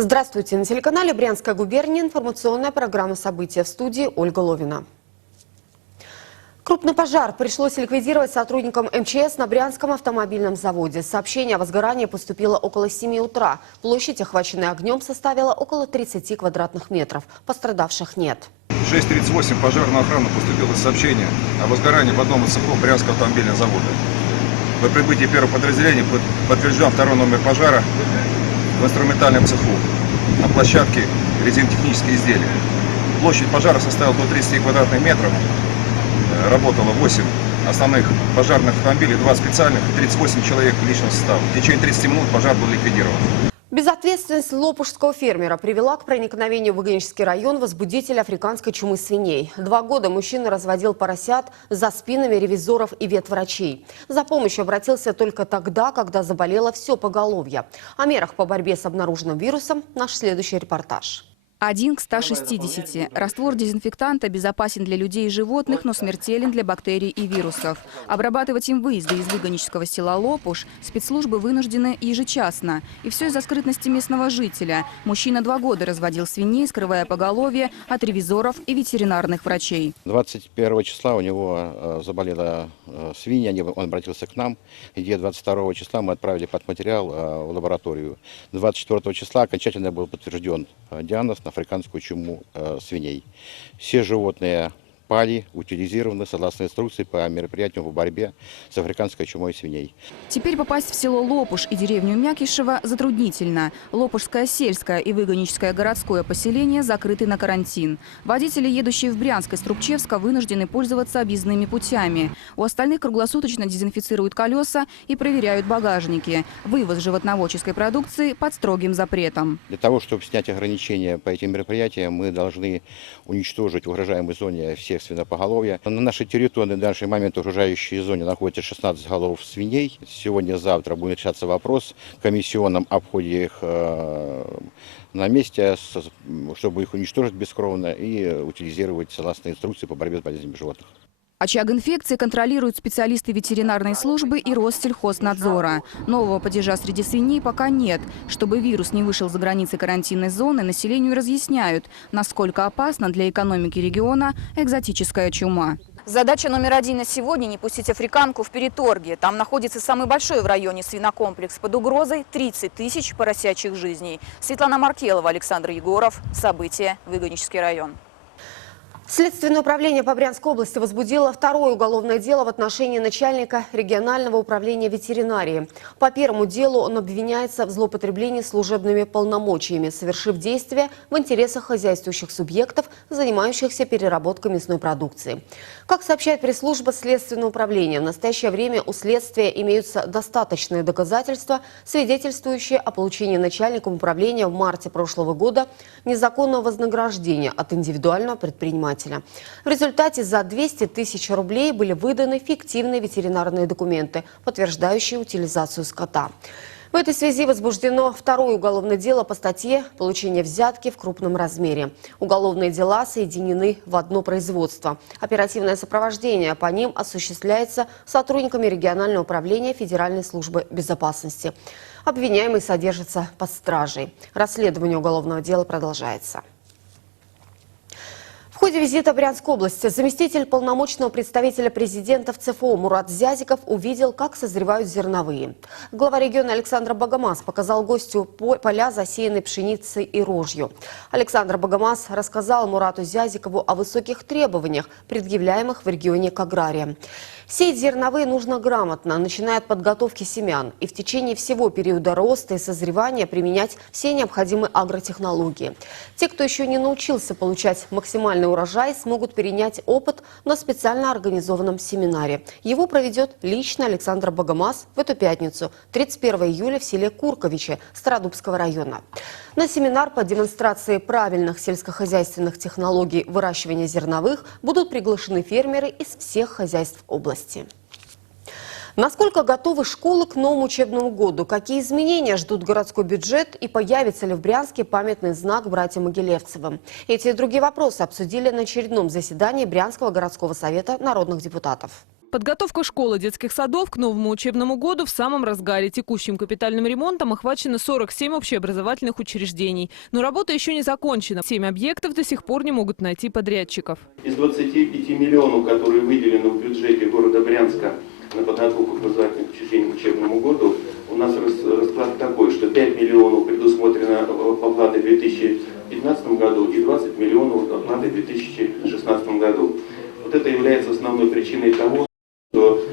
Здравствуйте! На телеканале «Брянская губерния» информационная программа «События», в студии Ольга Ловина. Крупный пожар пришлось ликвидировать сотрудникам МЧС на Брянском автомобильном заводе. Сообщение о возгорании поступило около 7 утра. Площадь, охваченная огнем, составила около 30 квадратных метров. Пострадавших нет. В 6:38 в пожарную охрану поступило сообщение о возгорании в одном из цехов Брянского автомобильного завода. По прибытии первого подразделения подтвержден второй номер пожара в инструментальном цеху на площадке резинотехнические изделия. Площадь пожара составила до 30 квадратных метров. Работало 8 основных пожарных автомобилей, 2 специальных, 38 человек личного состава. В течение 30 минут пожар был ликвидирован. Безответственность лопушского фермера привела к проникновению в Выгонический район возбудителя африканской чумы свиней. 2 года мужчина разводил поросят за спинами ревизоров и ветврачей. За помощью обратился только тогда, когда заболело все поголовье. О мерах по борьбе с обнаруженным вирусом наш следующий репортаж. 1 к 160. Раствор дезинфектанта безопасен для людей и животных, но смертелен для бактерий и вирусов. Обрабатывать им выезды из выгонического села Лопуш спецслужбы вынуждены ежечасно. И все из-за скрытности местного жителя. Мужчина 2 года разводил свиней, скрывая поголовье от ревизоров и ветеринарных врачей. 21 числа у него заболела свинья, он обратился к нам, где 22 числа мы отправили подматериал в лабораторию. 24 числа окончательно был подтвержден диагноз на африканскую чуму свиней. Все животные пали, утилизированы согласно инструкции по мероприятиям по борьбе с африканской чумой свиней. Теперь попасть в село Лопуш и деревню Мякишево затруднительно. Лопушское сельское и Выгоническое городское поселение закрыты на карантин. Водители, едущие в Брянск из Трубчевска, вынуждены пользоваться объездными путями. У остальных круглосуточно дезинфицируют колеса и проверяют багажники. Вывоз животноводческой продукции под строгим запретом. Для того, чтобы снять ограничения по этим мероприятиям, мы должны уничтожить в угрожаемой зоне все свинопоголовья. На нашей территории в данный момент в окружающей зоне находится 16 голов свиней. Сегодня-завтра будет решаться вопрос в комиссионном обходе их на месте, чтобы их уничтожить бескровно и утилизировать согласно инструкции по борьбе с болезнями животных. Очаг инфекции контролируют специалисты ветеринарной службы и Россельхознадзора. Нового падежа среди свиней пока нет. Чтобы вирус не вышел за границы карантинной зоны, населению разъясняют, насколько опасна для экономики региона экзотическая чума. Задача номер 1 на сегодня – не пустить африканку в Переторге. Там находится самый большой в районе свинокомплекс. Под угрозой 30 тысяч поросячьих жизней. Светлана Маркелова, Александр Егоров. События. Выгонический район. Следственное управление по Брянской области возбудило 2-е уголовное дело в отношении начальника регионального управления ветеринарии. По первому делу он обвиняется в злоупотреблении служебными полномочиями, совершив действия в интересах хозяйствующих субъектов, занимающихся переработкой мясной продукции. Как сообщает пресс-служба Следственного управления, в настоящее время у следствия имеются достаточные доказательства, свидетельствующие о получении начальником управления в марте прошлого года незаконного вознаграждения от индивидуального предпринимателя. В результате за 200 тысяч рублей были выданы фиктивные ветеринарные документы, подтверждающие утилизацию скота. В этой связи возбуждено 2-е уголовное дело по статье «Получение взятки в крупном размере». Уголовные дела соединены в одно производство. Оперативное сопровождение по ним осуществляется сотрудниками регионального управления Федеральной службы безопасности. Обвиняемый содержится под стражей. Расследование уголовного дела продолжается. В ходе визита в Брянскую область заместитель полномочного представителя президента в ЦФО Мурат Зязиков увидел, как созревают зерновые. Глава региона Александр Богомаз показал гостю поля, засеянные пшеницей и рожью. Александр Богомаз рассказал Мурату Зязикову о высоких требованиях, предъявляемых в регионе к аграриям. Сеять зерновые нужно грамотно, начиная от подготовки семян, и в течение всего периода роста и созревания применять все необходимые агротехнологии. Те, кто еще не научился получать максимальный урожай, смогут перенять опыт на специально организованном семинаре. Его проведет лично Александр Богомаз в эту пятницу, 31 июля в селе Курковичи Стародубского района. На семинар по демонстрации правильных сельскохозяйственных технологий выращивания зерновых будут приглашены фермеры из всех хозяйств области. Насколько готовы школы к новому учебному году? Какие изменения ждут городской бюджет? И появится ли в Брянске памятный знак братьям Могилевцевым? Эти и другие вопросы обсудили на очередном заседании Брянского городского совета народных депутатов. Подготовка школ и детских садов к новому учебному году в самом разгаре. Текущим капитальным ремонтом охвачено 47 общеобразовательных учреждений. Но работа еще не закончена. 7 объектов до сих пор не могут найти подрядчиков. Из 25 миллионов, которые выделены в бюджете города Брянска на подготовку образовательных учреждений к учебному году, у нас расклад такой, что 5 миллионов предусмотрено оплатой в 2015 году и 20 миллионов оплатой в 2016 году. Вот это является основной причиной того, что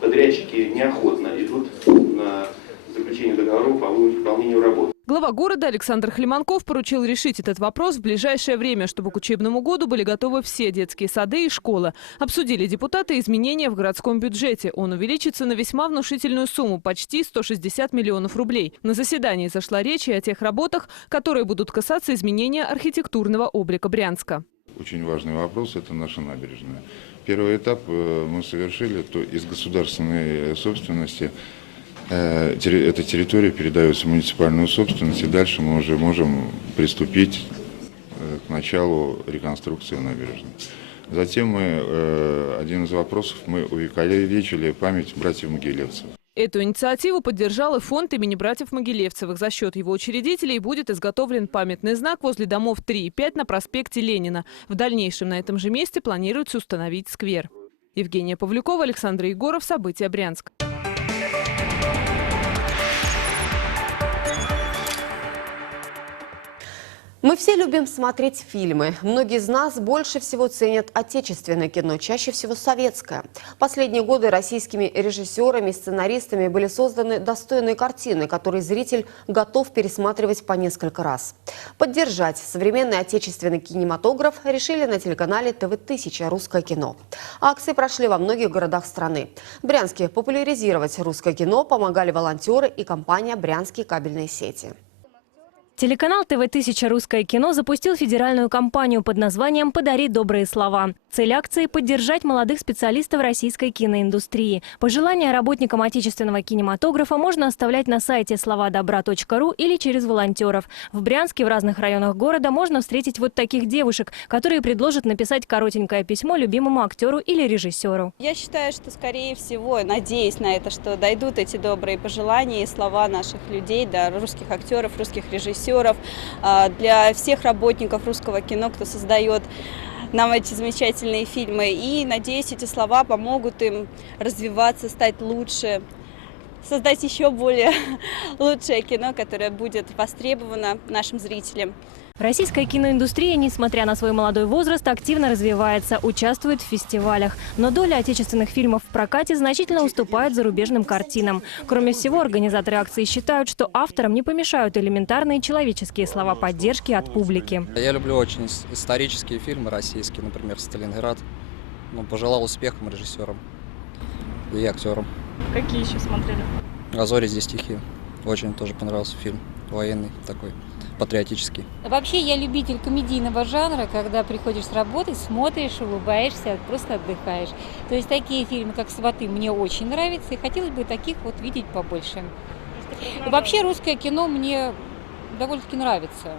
подрядчики неохотно идут на заключение договоров по выполнению работ. Глава города Александр Хлеманков поручил решить этот вопрос в ближайшее время, чтобы к учебному году были готовы все детские сады и школы. Обсудили депутаты изменения в городском бюджете. Он увеличится на весьма внушительную сумму – почти 160 миллионов рублей. На заседании зашла речь и о тех работах, которые будут касаться изменения архитектурного облика Брянска. Очень важный вопрос – это наша набережная. Первый этап мы совершили, то из государственной собственности эта территория передается в муниципальную собственность, и дальше мы уже можем приступить к началу реконструкции набережной. Затем один из вопросов, мы увековечили память братьев Могилевцев. Эту инициативу поддержал и фонд имени братьев Могилевцевых. За счет его учредителей будет изготовлен памятный знак возле домов 3 и 5 на проспекте Ленина. В дальнейшем на этом же месте планируется установить сквер. Евгения Павлюкова, Александр Егоров. События Брянск. Мы все любим смотреть фильмы. Многие из нас больше всего ценят отечественное кино, чаще всего советское. В последние годы российскими режиссерами и сценаристами были созданы достойные картины, которые зритель готов пересматривать по несколько раз. Поддержать современный отечественный кинематограф решили на телеканале ТВ-1000 «Русское кино». Акции прошли во многих городах страны. В Брянске популяризировать русское кино помогали волонтеры и компания «Брянские кабельные сети». Телеканал ТВ-1000 «Русское кино» запустил федеральную кампанию под названием «Подари добрые слова». Цель акции – поддержать молодых специалистов российской киноиндустрии. Пожелания работникам отечественного кинематографа можно оставлять на сайте словадобра.ру или через волонтеров. В Брянске в разных районах города можно встретить вот таких девушек, которые предложат написать коротенькое письмо любимому актеру или режиссеру. Я считаю, что, скорее всего, надеюсь на это, что дойдут эти добрые пожелания и слова наших людей, да, русских актеров, русских режиссеров, для всех работников русского кино, кто создает нам эти замечательные фильмы. И, надеюсь, эти слова помогут им развиваться, стать лучше, создать еще более лучшее кино, которое будет востребовано нашим зрителям. Российская киноиндустрия, несмотря на свой молодой возраст, активно развивается, участвует в фестивалях. Но доля отечественных фильмов в прокате значительно уступает зарубежным картинам. Кроме всего, организаторы акции считают, что авторам не помешают элементарные человеческие слова поддержки от публики. Я люблю очень исторические фильмы российские, например, «Сталинград». Пожелал успехом режиссерам и актерам. Какие еще смотрели? «А зори здесь тихие». Очень тоже понравился фильм. Военный такой. Патриотический. Вообще я любитель комедийного жанра, когда приходишь с работы, смотришь, улыбаешься, просто отдыхаешь. То есть такие фильмы, как «Сваты», мне очень нравятся, и хотелось бы таких вот видеть побольше. И вообще русское кино мне довольно-таки нравится.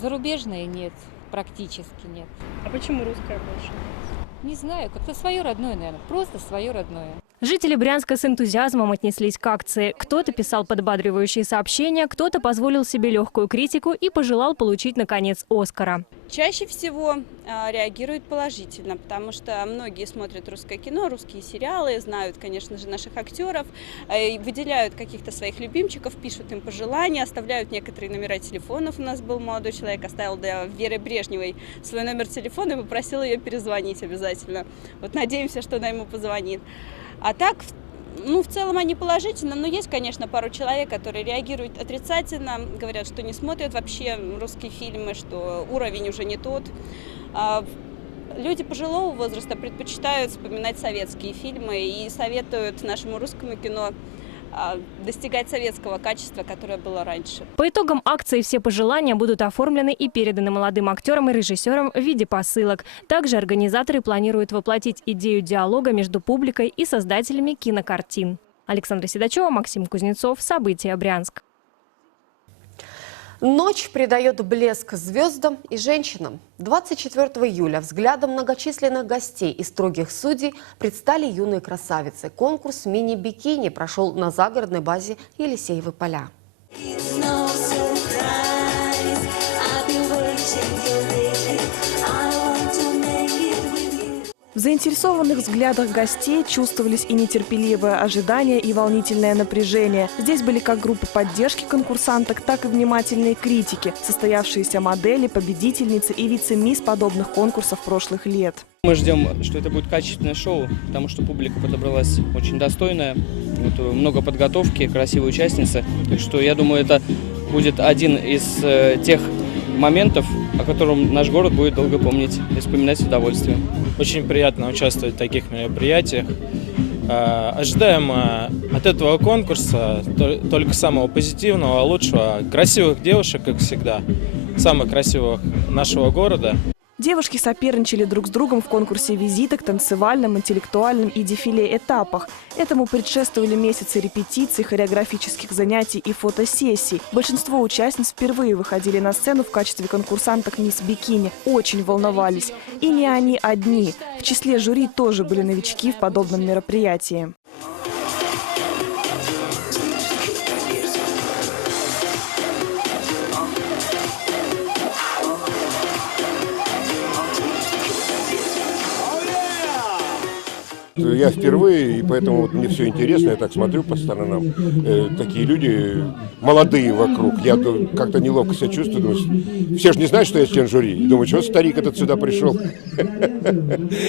Зарубежное нет, практически нет. А почему русское больше? Не знаю, как-то свое родное, наверное, просто свое родное. Жители Брянска с энтузиазмом отнеслись к акции. Кто-то писал подбадривающие сообщения, кто-то позволил себе легкую критику и пожелал получить, наконец, «Оскара». Чаще всего реагируют положительно, потому что многие смотрят русское кино, русские сериалы, знают, конечно же, наших актеров, выделяют каких-то своих любимчиков, пишут им пожелания, оставляют некоторые номера телефонов. У нас был молодой человек, оставил для Веры Брежневой свой номер телефона и попросил ее перезвонить обязательно. Вот надеемся, что она ему позвонит. А так, в целом они положительно, но есть, конечно, пару человек, которые реагируют отрицательно, говорят, что не смотрят вообще русские фильмы, что уровень уже не тот. Люди пожилого возраста предпочитают вспоминать советские фильмы и советуют нашему русскому кино достигать советского качества, которое было раньше. По итогам акции все пожелания будут оформлены и переданы молодым актерам и режиссерам в виде посылок. Также организаторы планируют воплотить идею диалога между публикой и создателями кинокартин. Александра Седачева, Максим Кузнецов. События Брянск. Ночь придает блеск звездам и женщинам. 24 июля взглядом многочисленных гостей и строгих судей предстали юные красавицы. Конкурс мини-бикини прошел на загородной базе Елисеевы поля. В заинтересованных взглядах гостей чувствовались и нетерпеливое ожидание, и волнительное напряжение. Здесь были как группы поддержки конкурсанток, так и внимательные критики, состоявшиеся модели, победительницы и вице-мисс подобных конкурсов прошлых лет. Мы ждем, что это будет качественное шоу, потому что публика подобралась очень достойная. Вот, много подготовки, красивые участницы. Так что я думаю, это будет один из тех моментов, о котором наш город будет долго помнить и вспоминать с удовольствием. Очень приятно участвовать в таких мероприятиях. Ожидаем от этого конкурса только самого позитивного, лучшего, красивых девушек, как всегда, самых красивых нашего города. Девушки соперничали друг с другом в конкурсе визиток, танцевальном, интеллектуальном и дефиле этапах. Этому предшествовали месяцы репетиций, хореографических занятий и фотосессий. Большинство участниц впервые выходили на сцену в качестве конкурсанток «Мисс Бикини». Очень волновались. И не они одни. В числе жюри тоже были новички в подобном мероприятии. Я впервые, и поэтому вот мне все интересно, я так смотрю по сторонам. Такие люди молодые вокруг, я как-то неловко себя чувствую, думаю, все же не знают, что я член жюри. Думаю, что старик этот сюда пришел.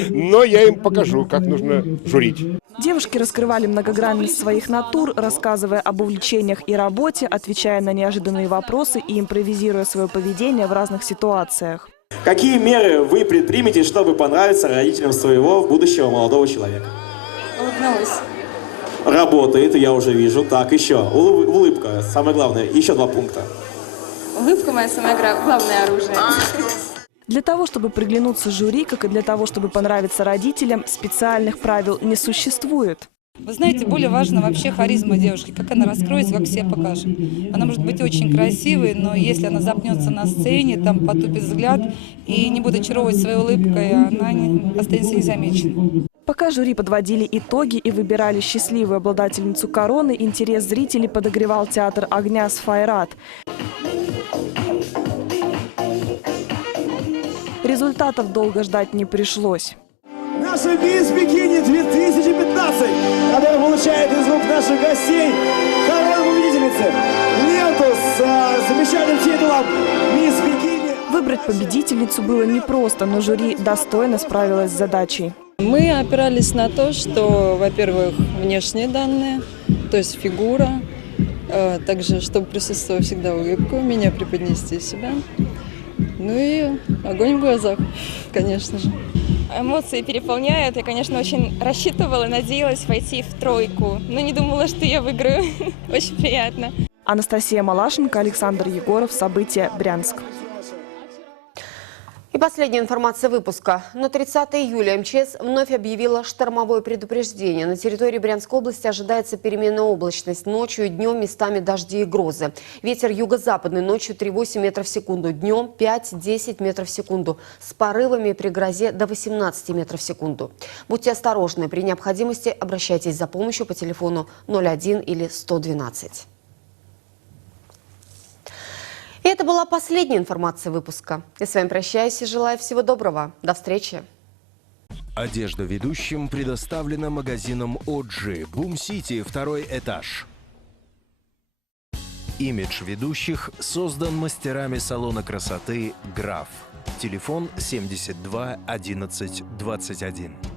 Но я им покажу, как нужно жюрить. Девушки раскрывали многогранность своих натур, рассказывая об увлечениях и работе, отвечая на неожиданные вопросы и импровизируя свое поведение в разных ситуациях. Какие меры вы предпримете, чтобы понравиться родителям своего будущего молодого человека? Улыбнулась. Работает, я уже вижу. Так, еще. Улыбка, самое главное. Еще 2 пункта. Улыбка моя самое главное оружие. Для того, чтобы приглянуться жюри, как и для того, чтобы понравиться родителям, специальных правил не существует. Вы знаете, более важна вообще харизма девушки, как она раскроется, как себя покажет. Она может быть очень красивой, но если она запнется на сцене, там потупит взгляд и не будет очаровывать своей улыбкой, она останется незамеченной. Пока жюри подводили итоги и выбирали счастливую обладательницу короны, интерес зрителей подогревал театр огня «Сфайрат». Результатов долго ждать не пришлось. Наша «Мисс Бикини 2015», которая получает из рук наших гостей корону победительницы, ленту с замечательным титулом «Мисс Бикини». Выбрать победительницу было непросто, но жюри достойно справилось с задачей. Мы опирались на то, что, во-первых, внешние данные, то есть фигура, также, чтобы присутствовала всегда улыбка, умение преподнести себя, ну и огонь в глазах, конечно же. Эмоции переполняют. Я, конечно, очень рассчитывала, надеялась войти в тройку, но не думала, что я выиграю. Очень приятно. Анастасия Малашенко, Александр Егоров. События. Брянск. И последняя информация выпуска. На 30 июля МЧС вновь объявила штормовое предупреждение. На территории Брянской области ожидается переменная облачность. Ночью и днем местами дожди и грозы. Ветер юго-западный ночью 3,8 метров в секунду, днем 5-10 метров в секунду. С порывами при грозе до 18 метров в секунду. Будьте осторожны. При необходимости обращайтесь за помощью по телефону 01 или 112. И это была последняя информация выпуска. Я с вами прощаюсь и желаю всего доброго. До встречи. Одежда ведущим предоставлена магазином OG. Бум-Сити, 2-й этаж. Имидж ведущих создан мастерами салона красоты «Граф». Телефон 72 11 21.